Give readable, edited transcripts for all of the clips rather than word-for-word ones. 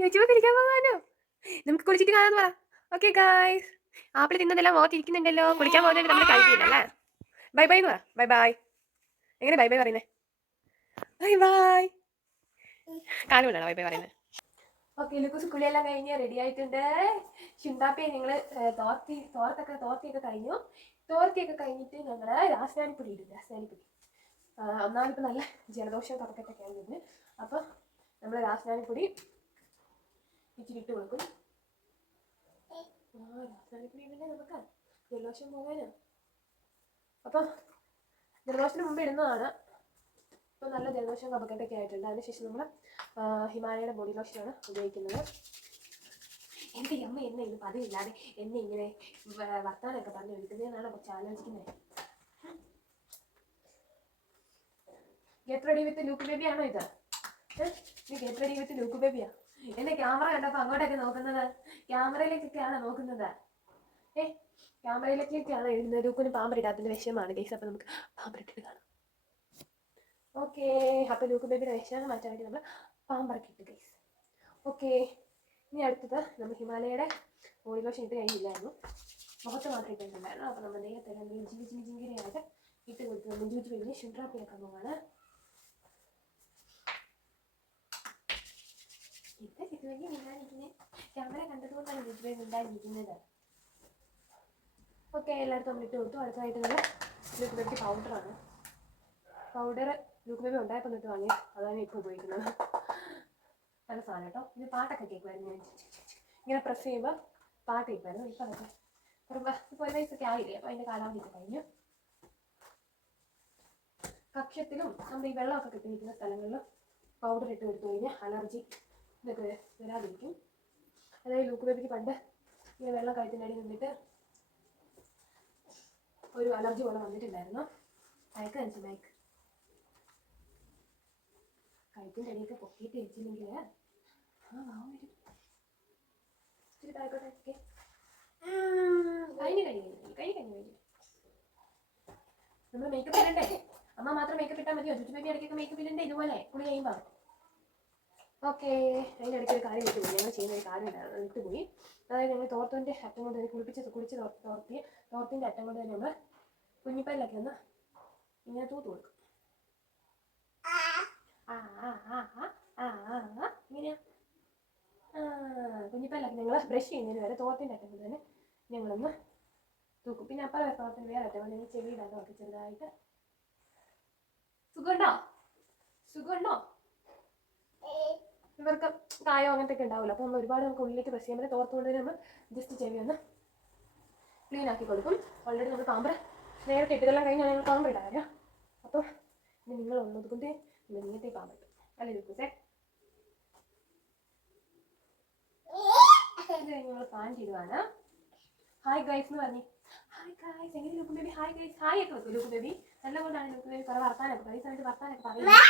YouTube കുളിക്കാൻ പോകാനോ? നമുക്ക് കുളിച്ചിട്ട് കാണാന്ന് പറ. ഓക്കെ ഗായ്സ്, ആപ്പിൾ തിന്നതെല്ലാം മുഖത്തിരിക്കുന്നുണ്ടല്ലോ. കുളിക്കാൻ പോകുന്നതിന് നമ്മൾ കഴിക്കില്ലല്ലേ. ബൈ ബൈ എന്ന് പറ. Bye bye. എങ്ങനെ ബൈ ബൈ പറയുന്നേ? Bye bye. കാലുകൊണ്ടാണോ ബൈ ബൈ പറയുന്നത്? ഓക്കെ, ലുക്കൂസ് കുളിയെല്ലാം കഴിഞ്ഞ് റെഡി ആയിട്ടുണ്ട്. ചുണ്ടാപ്പിയെ ഞങ്ങൾ തോർത്തിയൊക്കെ കഴിഞ്ഞു. തോർത്തിയൊക്കെ കഴിഞ്ഞിട്ട് ഞങ്ങൾ രാസനാനിപ്പൊടി ഇടും. രാസനാനിപ്പൊടി ഒന്നാമതിപ്പോൾ നല്ല ജലദോഷം കറക്കത്തൊക്കെ ആയിരുന്നു. അപ്പോൾ നമ്മൾ രാസനാനിപ്പൊടി ഇച്ചിരി ഇട്ട് കൊടുക്കും. രാസനാനിപ്പൊടി ഇടണ്ടേ നമുക്ക് ജലദോഷം പോകാനാ. അപ്പം ജലദോഷത്തിന് മുമ്പ് ഇടുന്നതാണ്. ഇപ്പോൾ നല്ല ജലദോഷം കഫക്കെട്ടൊക്കെ ആയിട്ടുണ്ട്. അതിനുശേഷം നമ്മൾ ഹിമാലയയുടെ ബോഡി ലോഷനാണ് ഉപയോഗിക്കുന്നത്. എൻ്റെ അമ്മ എന്നെ ഇന്ന് പതിവില്ലാതെ എന്നെ ഇങ്ങനെ വർത്താനൊക്കെ പറഞ്ഞു എടുക്കുന്നതെന്നാണ് കുറച്ച് ആലോചിക്കുന്നത്. Get ready with Luke baby ആണോ ഇത്? ഗെറ്റ് റെഡി വിത്ത് ലൂക്ക് ബേബിയാ. എന്നെ ക്യാമറ കണ്ടപ്പോൾ അങ്ങോട്ടൊക്കെ നോക്കുന്നത്, ക്യാമറയിലേക്കൊക്കെയാണ് നോക്കുന്നത്. ക്യാമറയിലേക്കൊക്കെയാണ് എഴുതുന്നത്. ലൂക്കിന് പാമ്പറിടാത്തതിൻ്റെ വിഷയമാണ് ഗൈസ്. അപ്പോൾ നമുക്ക് പാമ്പറിട്ടിട്ട് കാണാം. ഓക്കെ, അപ്പോൾ ലൂക്ക് ബേബിയുടെ വിഷയം മാറ്റാൻ വേണ്ടി നമ്മൾ പാമ്പറൊക്കെ ഇട്ട് ഗൈസ്. ഓക്കെ, ഇനി അടുത്തത് നമ്മൾ ഹിമാലയയുടെ ബോഡി ലോഷൻ ഇട്ട് കഴിഞ്ഞില്ലായിരുന്നു, മുഖത്ത് മാത്രമേ ഇട്ടിട്ടുണ്ടായിരുന്നു. അപ്പോൾ നമ്മൾ നേരത്തെ ജിങ്കിരിയായിട്ട് ഇട്ട് കൊടുത്ത് മുഞ്ചൂച്ച് കഴിഞ്ഞ് ഷുഡ്രാപ്പിലൊക്കെ പോവാണ്. എന്താ ചിറ്റുവേണ്ടി മിണ്ടാതിരിക്കുന്നത്? ക്യാമറ കണ്ടതുകൊണ്ടാണ് ചിറ്റുവേണ്ടി മിണ്ടാതിരിക്കുന്നത്. ഓക്കെ, എല്ലായിടത്തും നമ്മൾ ഇട്ട് കൊടുത്തു. അടുത്തതായിട്ട് നമ്മൾ ലൂക്ക് ബേബി പൗഡറാണ്. പൗഡർ ലൂക്ക് ബേബി ഉണ്ടായപ്പോൾ തൊട്ട് വാങ്ങി, അതാണ് ഇപ്പോൾ ഉപയോഗിക്കുന്നത്. നല്ല സാധനം കേട്ടോ. ഇത് പാട്ടൊക്കെ കേൾക്കുമായിരുന്നു. ഇങ്ങനെ പ്രസ് ചെയ്യുമ്പോൾ പാട്ട് കേൾക്കുമായിരുന്നു. ഇപ്പം അതൊക്കെ ഇപ്പോൾ ഒരു വയസ്സൊക്കെ ആയില്ലേ, അപ്പോൾ അതിൻ്റെ കാലാവധിയൊക്കെ കഴിഞ്ഞു. കക്ഷത്തിലും നമ്മൾ ഈ വെള്ളമൊക്കെ കെട്ടിയിരിക്കുന്ന സ്ഥലങ്ങളിലും പൗഡർ ഇട്ട് കൊടുത്തു കഴിഞ്ഞാൽ അലർജി ഇതൊക്കെ വരാതിരിക്കും. അതായത് ലൂക്ക് ബേബിക്ക് പണ്ട് ഇങ്ങനെ വെള്ളം കഴുത്തിൻ്റെ അടിയിൽ നിന്നിട്ട് ഒരു അലർജി പോലെ വന്നിട്ടുണ്ടായിരുന്നു. മയക്ക് നനച്ചു മയക്ക് കഴുത്തിൻ്റെ അടിയൊക്കെ പൊക്കിയിട്ട് വെച്ചില്ലെങ്കിൽ ഇച്ചിരി താഴോട്ടെ കഴിഞ്ഞു. നമ്മൾ മേക്കപ്പ് ഇടണ്ടേ? അമ്മ മാത്രം മേക്കപ്പ് ഇട്ടാൽ മതിയോ? ചുറ്റു ബേബി ഇടയ്ക്കൊക്കെ മേക്കപ്പ് ഇടണ്ടേ ഇതുപോലെ കുളി കഴിയുമ്പോൾ? ഓക്കെ, അതിൻ്റെ ഇടയ്ക്ക് ഒരു കാര്യം വിട്ടുപോയി. ഞങ്ങൾ ചെയ്യുന്ന ഒരു കാര്യം ഉണ്ടായിരുന്നു, വിട്ടുപോയി. അതായത് ഞങ്ങൾ തോർത്തിൻ്റെ അറ്റം കൊണ്ട് തന്നെ കുളിച്ച് തോർത്തിൻ്റെ അറ്റം കൊണ്ട് തന്നെ നമ്മൾ കുഞ്ഞിപ്പല്ലൊക്കെ ഒന്ന് ഇങ്ങനെ തൂത്ത് കൊടുക്കും. ഇങ്ങനെയാ കുഞ്ഞിപ്പല്ലൊക്കെ ഞങ്ങൾ ബ്രഷ് ചെയ്യുന്നതിന് വരെ തോർത്തിൻ്റെ അറ്റം കൊണ്ട് തന്നെ ഞങ്ങളൊന്ന് തൂക്കും. പിന്നെ അപ്പുറം തോർത്തിന് വേറെ അറ്റം കൊണ്ട് ഞങ്ങൾ ചെവിയിടാൻ നോക്കി ചെറുതായിട്ട്. സുഖമുണ്ടോ? ഇവർക്ക് കായോ അങ്ങനത്തെ ഒക്കെ ഉണ്ടാവില്ല. അപ്പോൾ നമ്മൾ ഒരുപാട് നമുക്ക് ഉള്ളിലേക്ക് പ്രസ് ചെയ്യാൻ പറ്റും. തോർത്തുകൊണ്ട് നമ്മൾ ജസ്റ്റ് ചെവി ഒന്ന് ക്ലീൻ ആക്കി കൊടുക്കും. ഓൾറെഡി നമ്മൾ പാമ്പർ നേരത്തെ ഇട്ടതെല്ലാം കഴിഞ്ഞാൽ ഞങ്ങൾ പാമ്പർ ഇടാൻ കാര്യം. അപ്പോൾ ഇനി നിങ്ങൾ ഒന്നതുകൊണ്ട് ഇങ്ങനത്തെ പാമ്പർ ഇട്ടു അല്ലേ ലൂക്കോസേ? ഇത് ഞങ്ങൾ പ്ലാൻ ചെയ്തതാണ്. ഹായ് ഗൈസ് എന്ന് പറഞ്ഞേ. Hi guys. എങ്ങനെ Luke baby? Hi guys. Hi ഒക്കെ വെക്കും ലൂക്ക് ബേബി. നല്ല കൊണ്ടാണ് ലൂക്ക് ബേബി കുറേ വർത്താനൊക്കെ ഈ സമയത്ത് വർത്താനൊക്കെ പറയുന്നത്.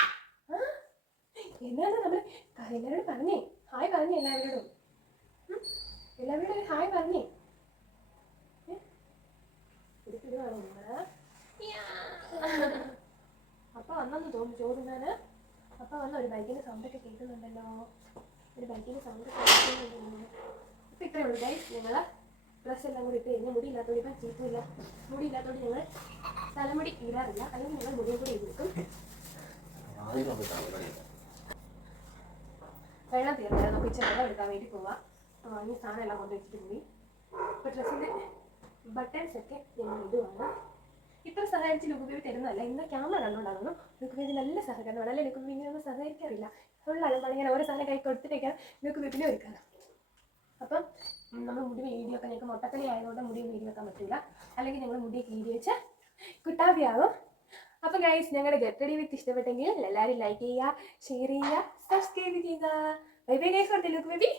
എന്നാണ് നമ്മൾ എല്ലാവരോടും പറഞ്ഞേ? ഹായ് പറഞ്ഞേ എല്ലാവരോടും. ഹായ് പറഞ്ഞേ. അപ്പൊ വന്നെന്ന് തോന്നുന്നു ചോറുന്നാന്. അപ്പൊ വന്ന ഒരു ബൈക്കിന്റെ സൗണ്ടൊക്കെ കേൾക്കുന്നുണ്ടല്ലോ. ഇപ്പൊ ഇത്രയേ ഉള്ളൂ ഗൈസ്. ഞങ്ങള് ഡ്രസ്സ് എല്ലാം കൂടി ഇട്ട് കഴിഞ്ഞാൽ മുടി ഇല്ലാത്തോണ്ട് ഇപ്പം ചീറ്റില്ല. മുടി ഇല്ലാത്തോണ്ട് ഞങ്ങൾ തലമുടി ഇടാറില്ല. അല്ലെങ്കിൽ ഞങ്ങൾ മുടിയും കൂടി ഇടും. വെള്ളം തീർന്നില്ല. നമുക്ക് ഇച്ചിരി വെള്ളം എടുക്കാൻ വേണ്ടി പോവാം. വാങ്ങിയ സാധനം എല്ലാം കൊണ്ട് വെച്ചിട്ട് പോയി. അപ്പോൾ ഡ്രസ്സിൻ്റെ ബട്ടൺസൊക്കെ ഞങ്ങൾ ഇടുവാണ്. ഇത്ര സഹകരിച്ച് ലൂക്ക് ബേബി തരുന്നതല്ല. ഇന്ന് ക്യാമറ കണ്ടുകൊണ്ടാകുന്നു. ലൂക്ക് ബേബി നല്ല സഹകരണമാണ്. അല്ലെ ലൂക്ക് ബേബി ഇങ്ങനെയൊന്നും സഹകരിക്കാറില്ല. ഉള്ള അലമ്പാണ്. ഇങ്ങനെ ഓരോ സാധനം കൈ കൊടുത്തിട്ടേക്കാണ് ലൂക്ക് ബേബിനെ ഒരുക്കാറ്. അപ്പം നമ്മൾ മുടി വീഡിയോ ഒക്കെ ഞങ്ങൾക്ക് മൊട്ടക്കലി ആയതുകൊണ്ട് മുടി വീഡിയോ വെക്കാൻ പറ്റില്ല. അല്ലെങ്കിൽ ഞങ്ങൾ മുടിയൊക്കെ വീഡിയോ വെച്ച് കുട്ടാപ്പിയാകും. അപ്പം ഗൈസ്, ഞങ്ങളുടെ ഗെറ്റ് റെഡി വിത്ത് ഇഷ്ടപ്പെട്ടെങ്കിൽ എല്ലാവരും ലൈക്ക് ചെയ്യുക, ഷെയർ ചെയ്യുക, സബ്സ്ക്രൈബ് ചെയ്യുക. Bye bye guys. പറഞ്ഞേ Luke baby.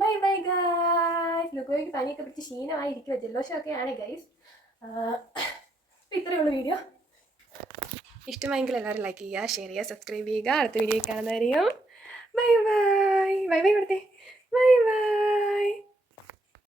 Bye bye guys. Luke ബേബിക്ക് പനിയൊക്കെ പിടിച്ച് ക്ഷീണമായിരിക്കുക, ജലദോഷമൊക്കെ ആണ് ഗൈസ്. ഇത്രയേ ഉള്ളൂ വീഡിയോ. ഇഷ്ടമായെങ്കിൽ എല്ലാവരും ലൈക്ക് ചെയ്യുക, ഷെയർ ചെയ്യുക, സബ്സ്ക്രൈബ് ചെയ്യുക. അടുത്ത വീഡിയോ കാണുന്നവരെയും ബൈ ബൈ. ബൈ ബൈ കൊടുത്തേ. Bye by.